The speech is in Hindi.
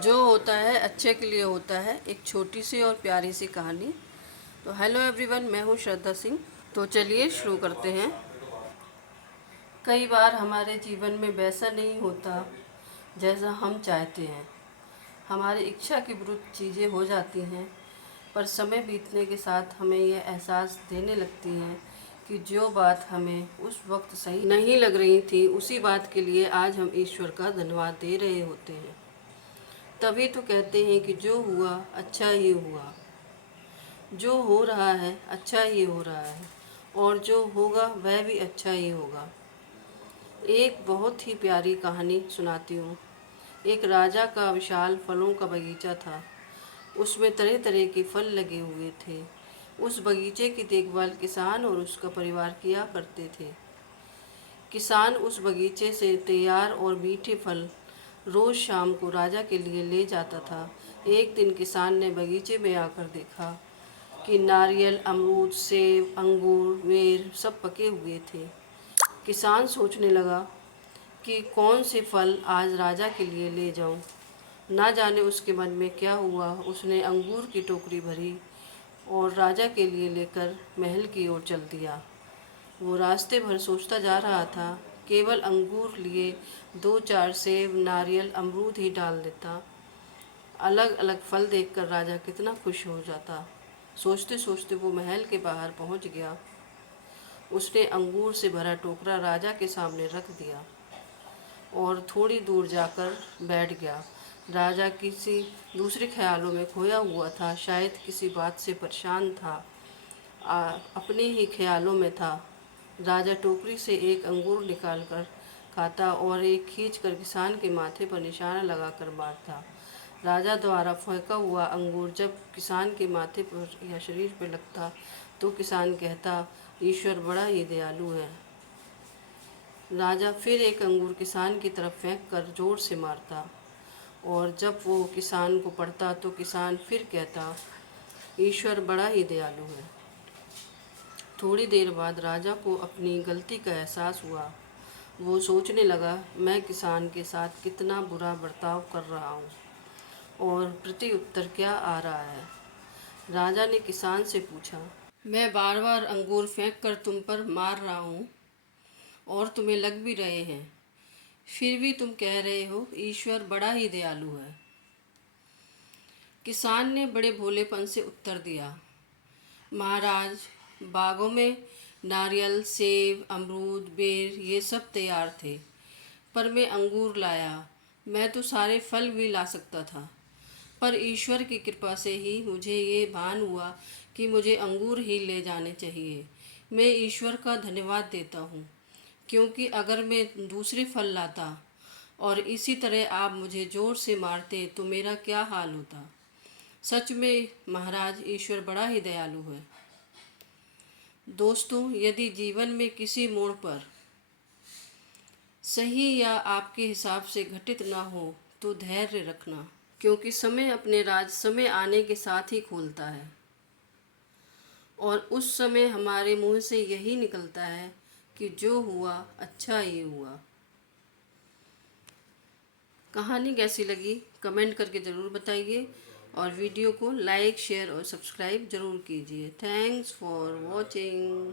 जो होता है अच्छे के लिए होता है, एक छोटी सी और प्यारी सी कहानी। तो हेलो एवरीवन, मैं हूँ श्रद्धा सिंह। तो चलिए शुरू करते हैं। कई बार हमारे जीवन में वैसा नहीं होता जैसा हम चाहते हैं। हमारी इच्छा के विरुद्ध चीज़ें हो जाती हैं, पर समय बीतने के साथ हमें यह एहसास देने लगती हैं कि जो बात हमें उस वक्त सही नहीं लग रही थी, उसी बात के लिए आज हम ईश्वर का धन्यवाद दे रहे होते हैं। तभी तो कहते हैं कि जो हुआ अच्छा ही हुआ। जो हो रहा है अच्छा ही हो रहा है, और जो होगा वह भी अच्छा ही होगा। एक बहुत ही प्यारी कहानी सुनाती हूँ। एक राजा का विशाल फलों का बगीचा था। उसमें तरह तरह के फल लगे हुए थे। उस बगीचे की देखभाल किसान और उसका परिवार किया करते थे। किसान उस बगीचे से तैयार और मीठे फल रोज़ शाम को राजा के लिए ले जाता था। एक दिन किसान ने बगीचे में आकर देखा कि नारियल, अमरूद, सेब, अंगूर, बेर सब पके हुए थे। किसान सोचने लगा कि कौन से फल आज राजा के लिए ले जाऊं। ना जाने उसके मन में क्या हुआ। उसने अंगूर की टोकरी भरी और राजा के लिए लेकर महल की ओर चल दिया। वो रास्ते भर सोचता जा रहा था, केवल अंगूर लिए 2-4 सेब, नारियल, अमरूद ही डाल देता। अलग अलग फल देखकर राजा कितना खुश हो जाता। सोचते सोचते वो महल के बाहर पहुंच गया। उसने अंगूर से भरा टोकरा राजा के सामने रख दिया और थोड़ी दूर जाकर बैठ गया। राजा किसी दूसरे ख्यालों में खोया हुआ था, शायद किसी बात से परेशान था, अपने ही ख्यालों में था। राजा टोकरी से एक अंगूर निकालकर खाता और एक खींचकर किसान के माथे पर निशाना लगाकर मारता। राजा द्वारा फेंका हुआ अंगूर जब किसान के माथे पर या शरीर पर लगता तो किसान कहता, ईश्वर बड़ा ही दयालु है। राजा फिर एक अंगूर किसान की तरफ फेंक कर जोर से मारता और जब वो किसान को पड़ता तो किसान फिर कहता, ईश्वर बड़ा ही दयालु है। थोड़ी देर बाद राजा को अपनी गलती का एहसास हुआ। वो सोचने लगा, मैं किसान के साथ कितना बुरा बर्ताव कर रहा हूँ और प्रति उत्तर क्या आ रहा है। राजा ने किसान से पूछा, मैं बार बार अंगूर फेंक कर तुम पर मार रहा हूँ और तुम्हें लग भी रहे हैं, फिर भी तुम कह रहे हो ईश्वर बड़ा ही दयालु है। किसान ने बड़े भोलेपन से उत्तर दिया, महाराज, बागों में नारियल, सेब, अमरूद, बेर ये सब तैयार थे, पर मैं अंगूर लाया। मैं तो सारे फल भी ला सकता था, पर ईश्वर की कृपा से ही मुझे ये भान हुआ कि मुझे अंगूर ही ले जाने चाहिए। मैं ईश्वर का धन्यवाद देता हूँ, क्योंकि अगर मैं दूसरे फल लाता और इसी तरह आप मुझे जोर से मारते तो मेरा क्या हाल होता। सच में महाराज, ईश्वर बड़ा ही दयालु है। दोस्तों, यदि जीवन में किसी मोड़ पर सही या आपके हिसाब से घटित ना हो तो धैर्य रखना, क्योंकि समय अपने राज समय आने के साथ ही खोलता है और उस समय हमारे मुंह से यही निकलता है कि जो हुआ अच्छा ही हुआ। कहानी कैसी लगी कमेंट करके ज़रूर बताइए और वीडियो को लाइक, शेयर और सब्सक्राइब ज़रूर कीजिए। Thanks for watching.